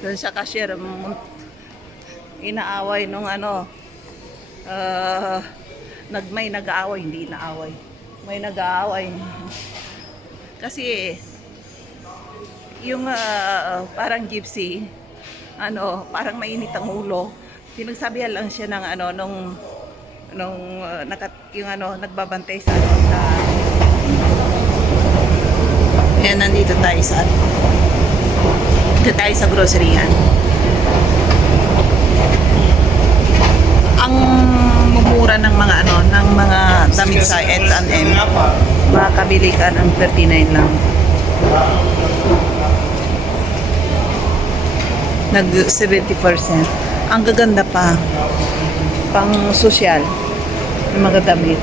Doon sa cashier, inaaway nung ano, may nag-aaway, hindi inaaway. May nag-aaway. Kasi, yung parang gypsy, ano, parang mainit ang ulo. Pinagsabihan lang siya ng ano, yung ano, nagbabantay sa ano, ayan, nandito tayo sa ano. Dito tayo sa groceryhan. Ang mumura ng mga ano, ng mga damit sa H&M. Makakabili ka ng 39 lang. Nag 70%. Ang gaganda pa. Pang sosyal. Ng mga damit.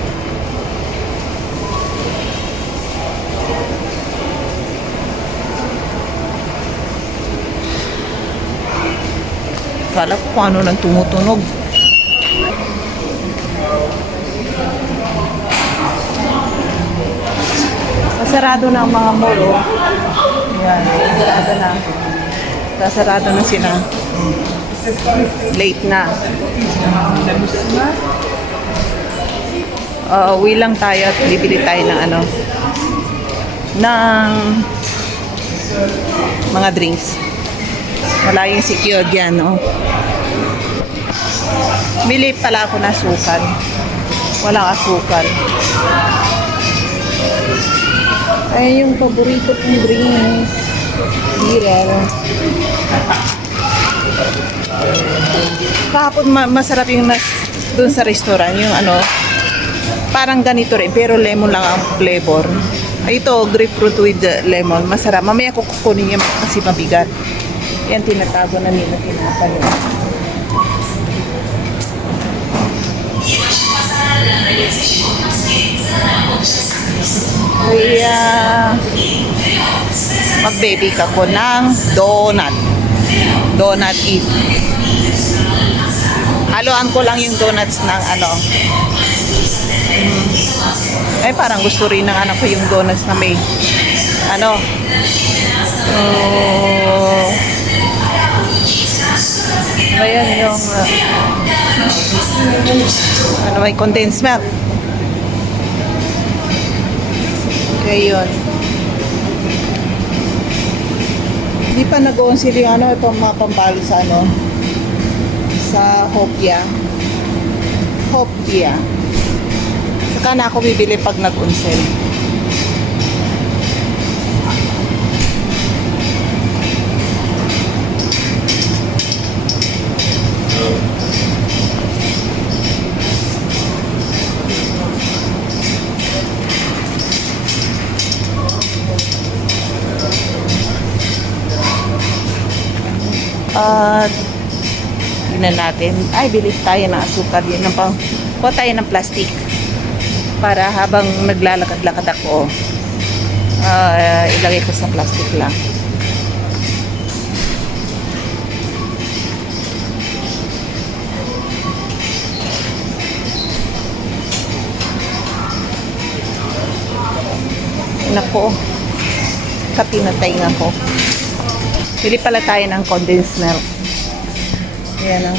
Kala ko kung ano nang tumutunog. Sarado na ang mga mall, oh. Yan, sarado na. Sarado na sila. Late na. Uwi lang tayo at bibili tayo ng ano, ng mga drinks. Wala yung secured yan, oh. Bili pala ako na asukal. Walang asukal. Ay, yung paborito kong drinks. Beer. Kahapon masarap yung doon sa restaurant. Yung ano, parang ganito rin. Pero lemon lang ang flavor. Ito, grapefruit with lemon. Masarap. Mamaya ko kukunin niya kasi mabigat. Yan, tinatago na nila. Tinapalo. Kaya mag-baby ka ko ng donut. Donut eat. Haluan ko lang yung donuts ng ano. Ay, parang gusto rin ng anak ko yung donuts na may ano. Ayan yung ano, may condensed milk. Okay, yun. Hindi pa nag-on-sale yung ano, itong mga pampalo sa ano, sa Hopia. Hopia. Saka na ako bibili pag nag-on-sale. At tingnan natin. Ay, bili tayo ng asukal. Yan ang pang kuha tayo ng plastic para habang naglalakad-lakad ako, ilagay ko sa plastic lang. Nako, kapinatay nga ko. Bili pala tayo ng condensed milk. Ayan o.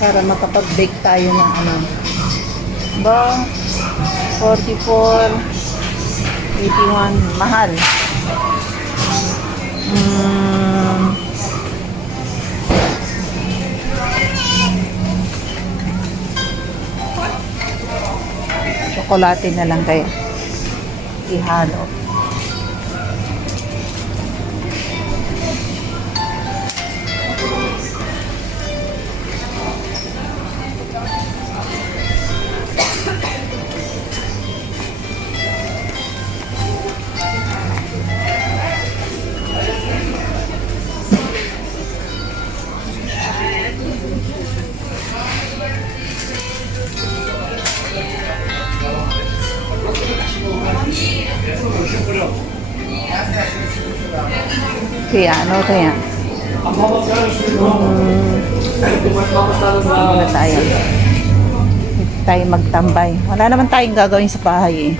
Para makapag-bake tayo ng ano. Ba? 44, 81. Mahal. Chocolate na lang kaya. Ihalo. Kaya ano kaya? Muna tayo. Hindi tayo magtambay. Wala naman tayong gagawin sa bahay eh.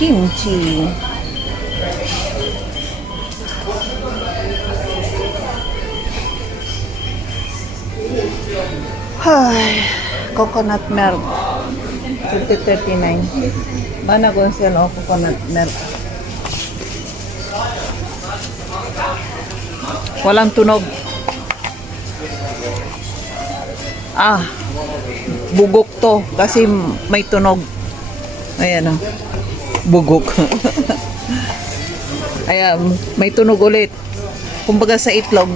Kimchi. Ay, coconut milk. 5039. Mana gonsel o coconut milk. Walang tunog. Ah, bugok to kasi may tunog. Ayan o. Bugok. Ayan, may tunog ulit. Kumbaga sa itlog,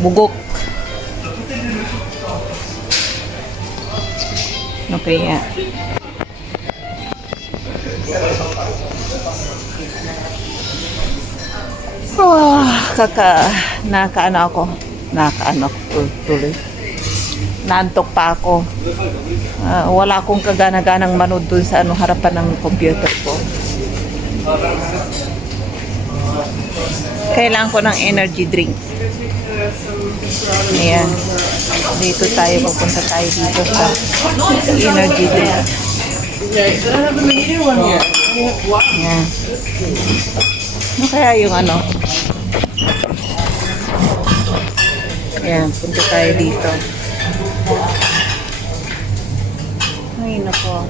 bugok. Okay, yeah. Oh, nakaano ako tuloy. Naantok pa ako. Wala akong kagana-ganang manood dun sa harapan ng computer ko. Kailangan ko ng energy drink. Ayan. Dito tayo, pupunta tayo dito sa energy drink. Ayan. Ano kaya yung ano? Ayan, punta tayo dito. Ay, nako.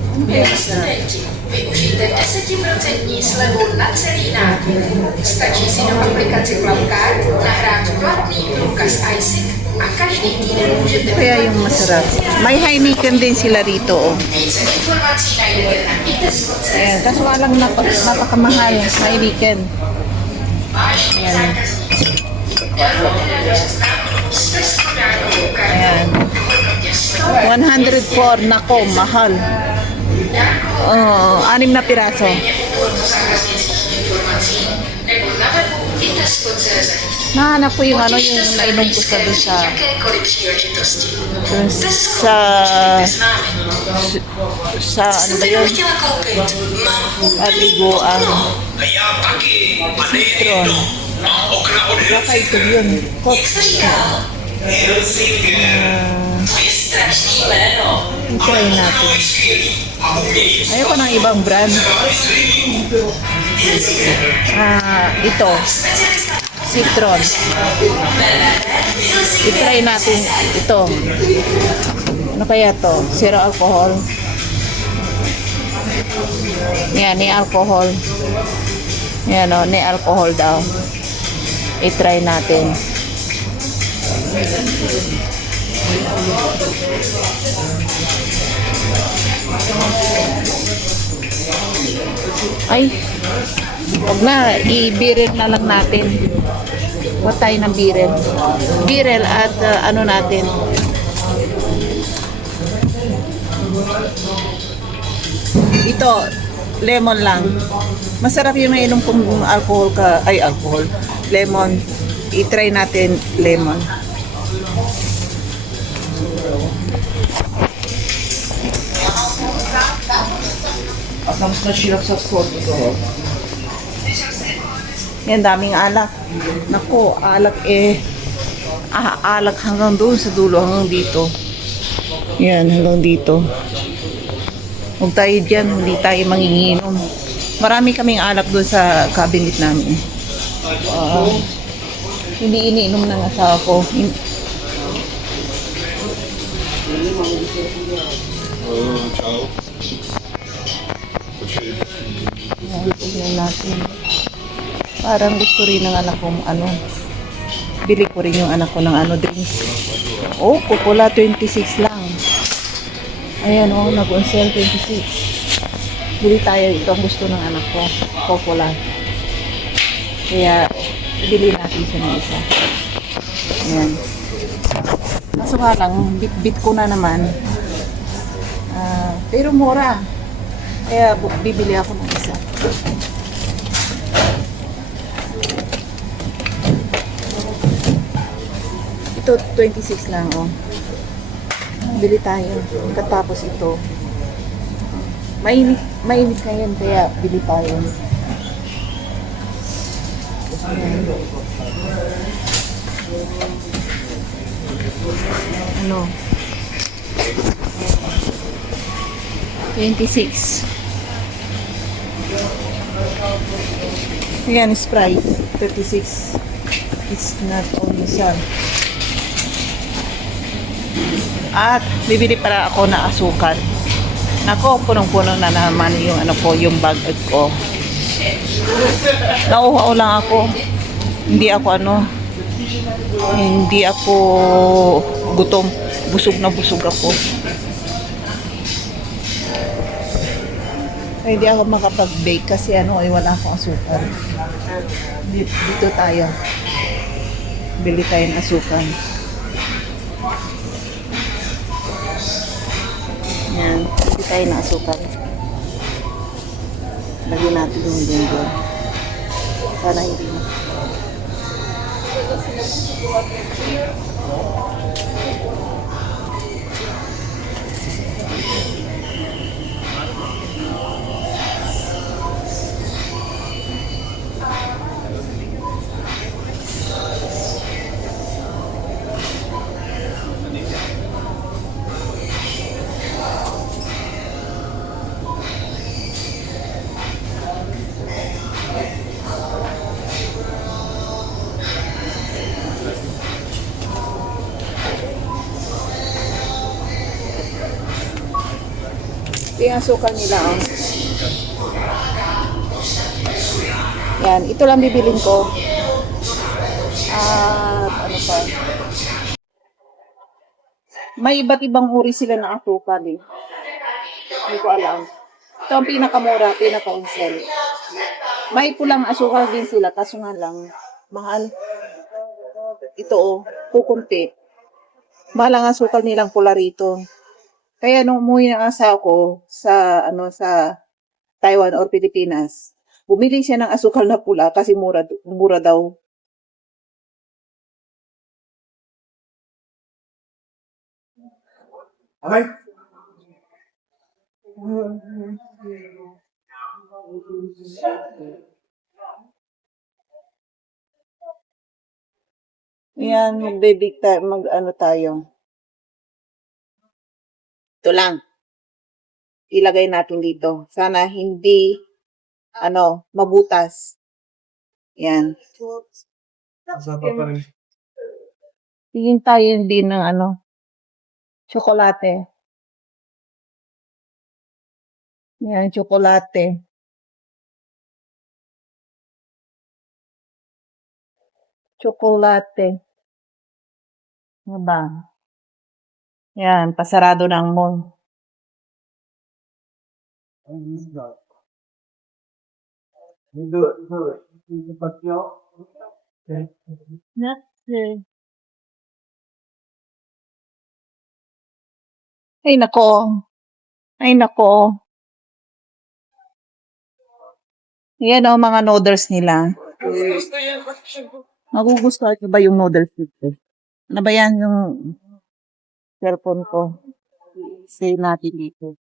Využijte 10% slevu na celý nákup. Stačí si do aplikace Clubcard nahrát platný průkaz ISIC a každý týden můžete... Kaya yung masarap. May Heineken din sila rito. Oh. Více informací najdete na itesco.cz. Ayan, kaso walang napakamahal. Heineken. Vážení zákazníci, downloadujte přes nákup s Tesco dárkovou kartou. Ayan. Hodnotě 100 104. Nako, mahal. Oh, 6 na piraso. zákaznických informací nebo na webu itesco.cz. Nahanap ko yung yung nainom ko sa doon sa Jakékoliv příležitosti. sa S námi. ano ba yun? Chtěla koupit, mám Aliguan. A já taky, a Citron. nejen to. A okna od Baka ito yun. jak se říká, Helsinger. to je strašný jméno. I-try natin. Ano je skvělý a umějí Ayoko ng ibang brand. Ito. Citron. I-try natin ito. Ano kaya to? Zero alcohol. Yan, ni alcohol. Yan o, ni alcohol daw. I-try natin. Ay, huwag na, i-birel na lang natin. Huwag tayo ng birel. Birel at ano natin. Ito, lemon lang. Masarap yung nainom kung alcohol ka, ay alcohol, lemon. I-try natin lemon. A tam snažila sa sport toho. Yan, daming alak. Naku, alak alak hanggang doon sa dulo, hanggang dito. Yan, hanggang dito. Huwag tayo dyan, hindi tayo manginginom. Marami kaming alak doon sa cabinet namin. Hindi iniinom ng asawa ko. Čau. Tignan natin. Parang gusto rin ng anak kong bili ko rin yung anak ko ng drinks. Oh, Coca-Cola 26 lang. Ayan oh, nag-on-sale 26. Bili tayo, ito ang gusto ng anak ko, Coca-Cola. Kaya, bili natin siya ng isa. Ayan. Kaso nga lang, bit ko na naman. Pero mura. Kaya bibili ako ng isa. Ito 26 lang oh. Bili tayo. Katapos ito. Mainit ngayon kaya bili tayo. Ayan. Ano? 26. Ayan, Sprite. 36. It's not only sun. At bibili para ako na asukal. Nako, punong-puno na naman yung ano ko, yung bag ko. Nauhaw lang ako. Hindi ako gutom. Busog na busog ako. Ay, hindi ako makapag-bake kasi wala akong asukal. Dito tayo. Bili tayo ng asukal. Yan, bili tayo ng asukal. Lagyan natin yung linggo. Para hindi na. Ito yung asukal nila, oh. Yan, ito lang bibilin ko. At ano pa? May iba't ibang uri sila ng asukal, eh. Hindi ko alam. Ito ang pinakamura, pinaka-unsel. May pulang asukal din sila, kaso nga lang, mahal. Ito, oh, kukunti. Mahal ang asukal nilang pula rito. Kaya nung umuwi ng asawa ko sa Taiwan or Pilipinas, bumili siya ng asukal na pula kasi mura daw. Ay! Yan, mag-ano tayo. Ito lang. Ilagay natin dito. Sana hindi, mabutas. Yan. Tingin tayo din ng tsokolate. Yan, tsokolate. Tsokolate. Ano ba? Yan, pasarado ng mall. Ay, nako. Ay, nako. Yan o, mga noodles nila. Magugustuhan ko ba yung noodles nito? Ano ba yan yung cellphone ko? Save natin dito.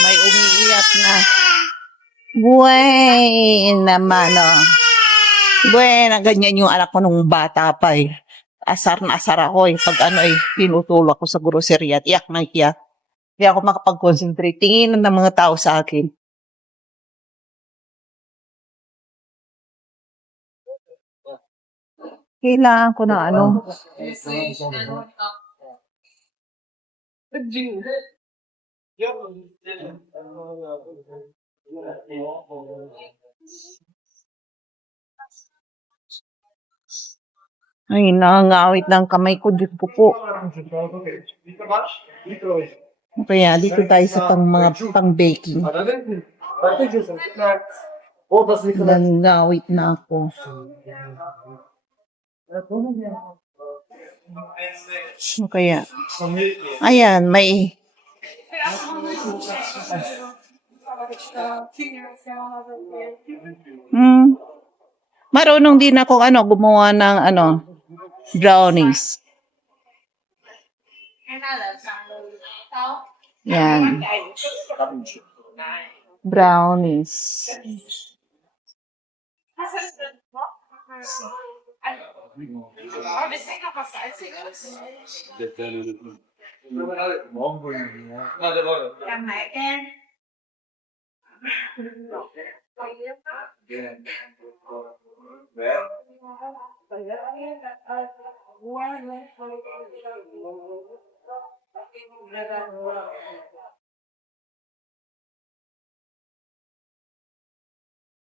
May umiiyak na. Buwan naman, oh. Buwan, ganyan yung anak ko nung bata pa eh. Asar na asar ako eh. Pag tinutulak ko sa grocery at iyak na iyak. Hindi ako makapag-concentrate. Tingin ng mga tao sa akin. Kailangan ko na Ay, nangangawit ng kamay ko. Diyos ko po. Kaya dito tayo sa pang-baking. Nangangawit na ako. Kaya, ayan, may marunong din ako gumawa ng brownies. Yan. Brownies.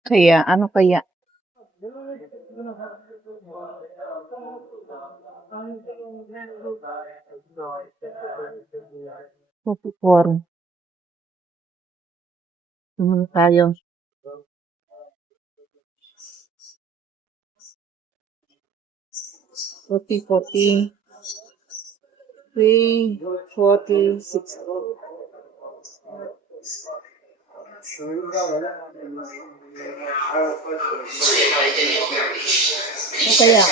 Kaya, ano kaya? Popcorn. Tumulong tayo. 40, 346. Ano kaya?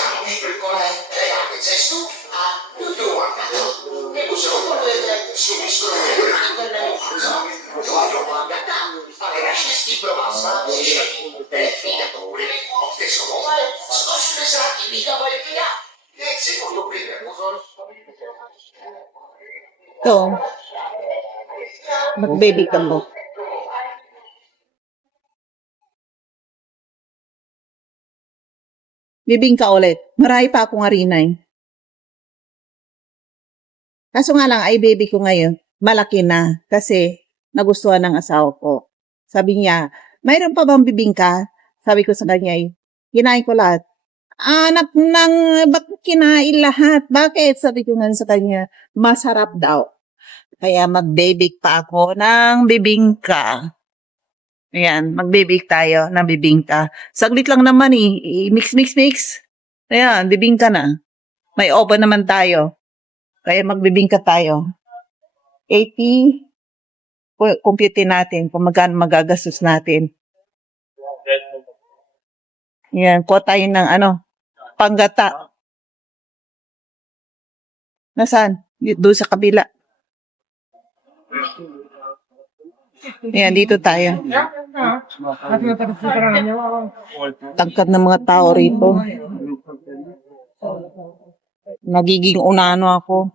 Ito. Mag-baby ka mo. Bibingka ulit. Marami pa akong harinay. Kaso nga lang, ay baby ko ngayon, malaki na. Kasi nagustuhan ng asawa ko. Sabi niya, mayroon pa bang bibingka? Sabi ko sa kanya, kinain ko lahat. Anak ng, ba't kinain lahat? Bakit? Sabi ko nga sa kanya, masarap daw. Kaya mag-bake pa ako ng bibingka. Ayan, mag-bake tayo ng bibingka. Saglit lang naman mix. Ayan, bibingka na. May oven naman tayo. Kaya magbibingka tayo. 80, compute natin kung magkano magagastos natin. Ayan, kuha tayo ng panggata. Nasaan? Doon sa kabila. Ayan, dito tayo. Tangkad ng mga tao rito. Nagiging unano ako.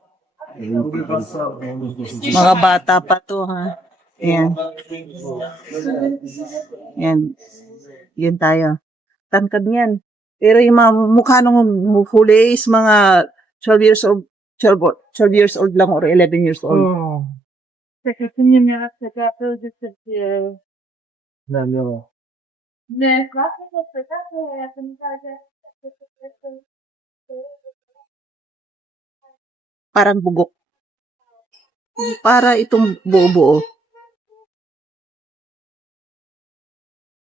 Mga bata pa to, ha? Ayan. Ayan. Yan tayo. Tangkad niyan. Pero yung mga mukha ng huli is mga 12 years old lang or 11 years old. Parang bugok. Para itong buo-buo.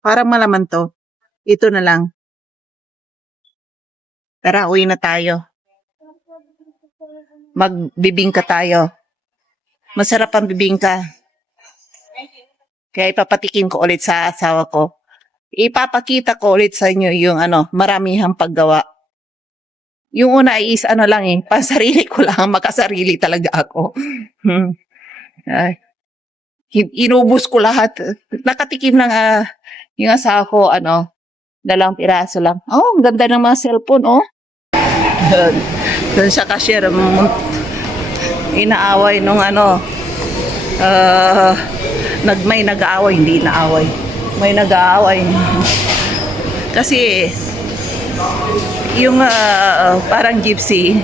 Parang malaman to. Ito na lang. Tara, uwi na tayo. Magbibingka tayo. Masarap ang bibingka. Kaya ipapatikim ko ulit sa asawa ko. Ipapakita ko ulit sa inyo yung maramihang paggawa. Yung una is pansarili ko lang, makasarili talaga ako. Inubos ko lahat. Nakatikim lang yung asawa ko, 2 piraso lang. Oh, ang ganda ng mga cellphone, oh. Doon sa cashier, inaaway nung may nag-aaway, hindi naaway. May nag-aaway. Kasi, yung parang gypsy,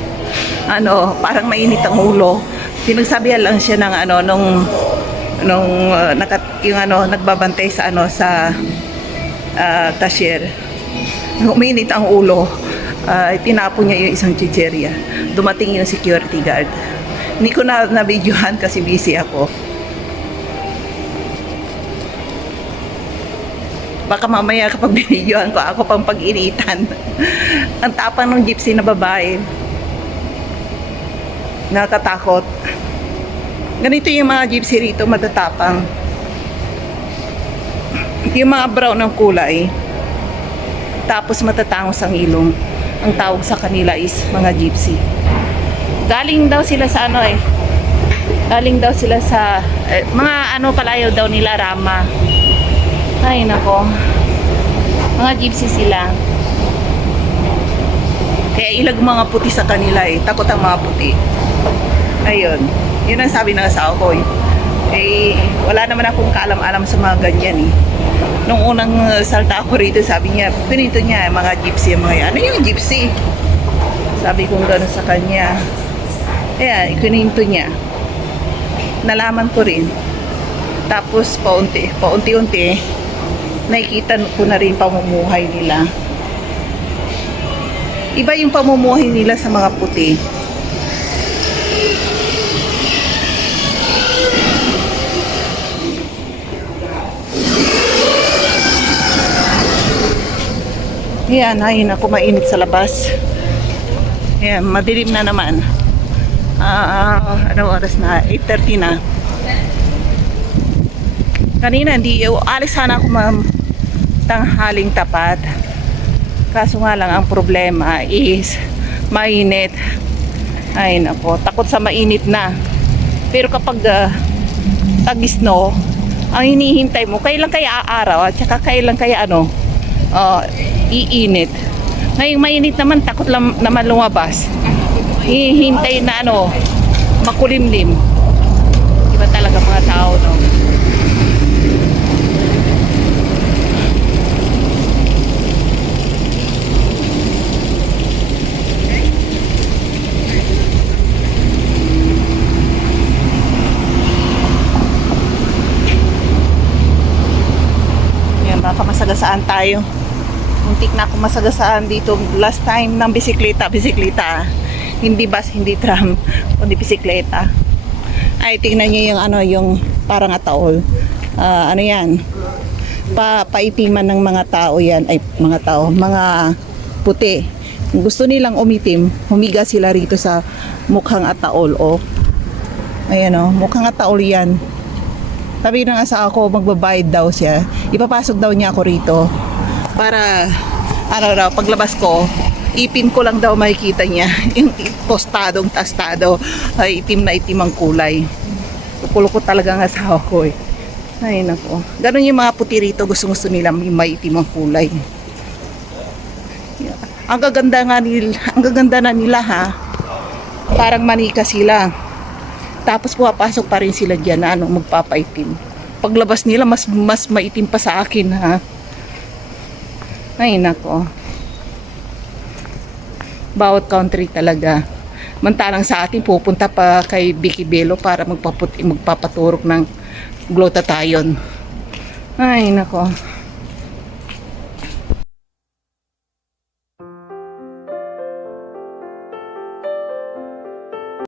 parang mainit ang ulo. Pinagsabihan lang siya ng nagbabantay sa sa cashier. Uminit ang ulo. Tinapon niya yung isang chicheria. Dumating yung security guard. Hindi ko na videohan kasi busy ako. Baka mamaya kapag binidyohan ko, ako pang pag-initan. Ang tapang ng gypsy na babae. Nakatakot. Ganito yung mga gypsy rito, matatapang. Yung mga brown ng kulay. Tapos matatangos ang ilong. Ang tawag sa kanila is mga gypsy. Galing daw sila sa Galing daw sila sa mga palayaw daw nila, Rama. Ay nako. Mga gypsy sila. Kaya ilag mga puti sa kanila eh. Takot ang mga puti. Ayun. Yun ang sabi ng asawa ko eh. Eh, wala naman akong kaalam-alam sa mga ganyan eh. Nung unang salta ako rito, sabi niya, pinito niya, mga gypsy, mga yan. Ano yung gypsy? Sabi kong gano'n sa kanya. Kaya, ikininto niya. Nalaman ko rin. Tapos, paunti-unti, nakikita ko na rin pamumuhay nila. Iba yung pamumuhay nila sa mga puti. Yan, ay naku, mainit sa labas. Yan, madilim na naman. Ano oras na? 8:30 na. Kanina, alis sana ako tanghaling tapat. Kaso nga lang, ang problema is mainit. Ay nako, takot sa mainit na. Pero kapag tag-snow, ang hinihintay mo, kailan kaya aaraw at saka kailan kaya iinit. Ngayong mainit naman, takot lang naman lumabas. Hihintay na makulimlim. Iba talaga mga tao, no? Yan, baka masagasaan tayo. Muntik na ako masagasaan dito last time ng bisikleta. Hindi bus, hindi tram, kundi bisikleta. Ay, tingnan niyo yung parang ataol. Ano yan? Paitiman ng mga tao yan. Ay, mga puti. Kung gusto nilang umitim, humiga sila rito sa mukhang ataol. Ayan mukhang ataol yan. Sabi ng asawa ko, magbabayad daw siya. Ipapasok daw niya ako rito. Para, paglabas ko, ipin ko lang daw makikita niya. Yung tostado, ay itim na itim ang kulay. Kulukot talaga ang asawa ko eh. Ay nako. Ganun yung mga puti rito, gusto nila may itim ang kulay. Ang gaganda na nila ha. Parang manika sila. Tapos pumapasok pa rin sila dyan na magpapaitim. Paglabas nila, mas maitim pa sa akin ha. Ay nako. Bawat country talaga. Mantalang sa atin, pupunta pa kay Vicky Bello para magpapaturok ng glutathione. Ay nako.